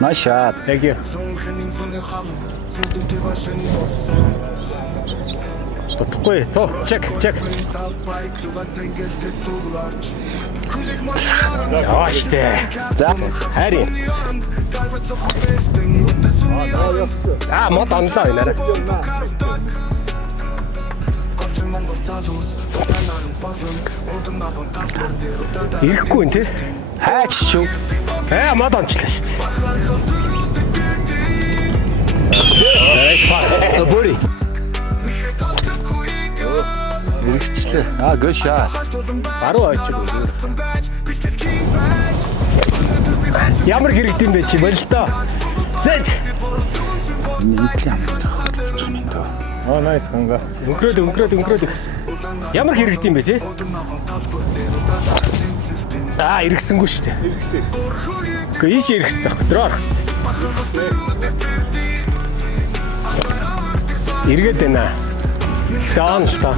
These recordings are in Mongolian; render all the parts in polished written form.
Nice shot. Thank you. Тутахгүй. Цоо, check. Яа штэ. За. Хайрын. Мод онлоо энэ. Ирэхгүй нэ. Хайч шүү. Мод ончлаа шүү дээ. Nice pass. Бори. Иргэцлээ. Good shot. Баруун очиж үү. Ямар хэрэгдэм бэ чи болилтоо. Зэж. Nice ханга. Өнгөрөөд. Ямар хэрэгдэм бэ чи? Иргэсэнгүй шүү дээ. Гэхдээ ийш ирэх хэрэгтэй байхгүй. Дроо орох хэрэгтэй. Иргэд байна. Даан л та.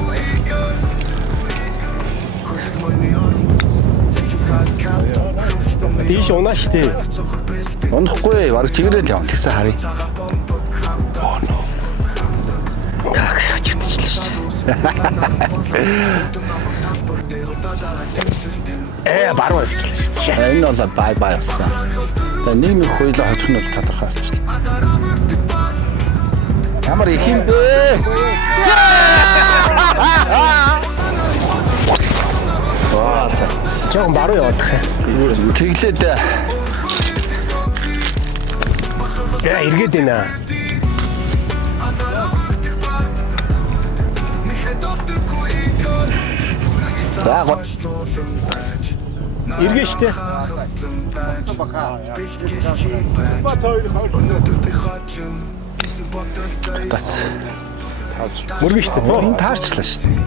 Тийш унаа штэ. Унахгүй бараг чигээрээ л явна гэсэн харъя. Ачигдчихлаа шүү дээ. Баруун явчихлаа шүү дээ. Энэ бол бай болсон. За нийгмийн хуулийг хожих нь бол тодорхой болчихлоо. Ямар их юм бэ? Жон баруун явах юм. Тэглээ дээ. Иргэд байна. За Иргэ штэ. Мөргөн штэ. энэ таарчлаа шүү дээ.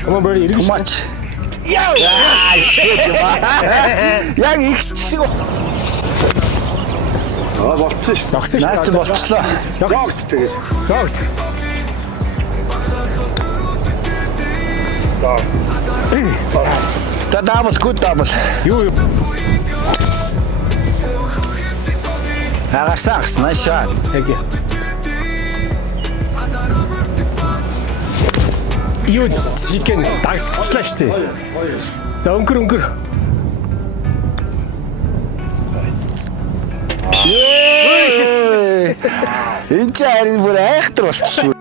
Come on, иргэ Too much. Shit. Яг их шиг. Болчихсон шүү. зогсон штэ. Наач болчихлоо. Зогт тэгээд. Зогт. За double good double. Юу. Гарсан. Nice shot. Thank you. Юу chicken дагсчлаа штэ. За өнгөр. Энэ ч харин бүр айхтар болчихсон.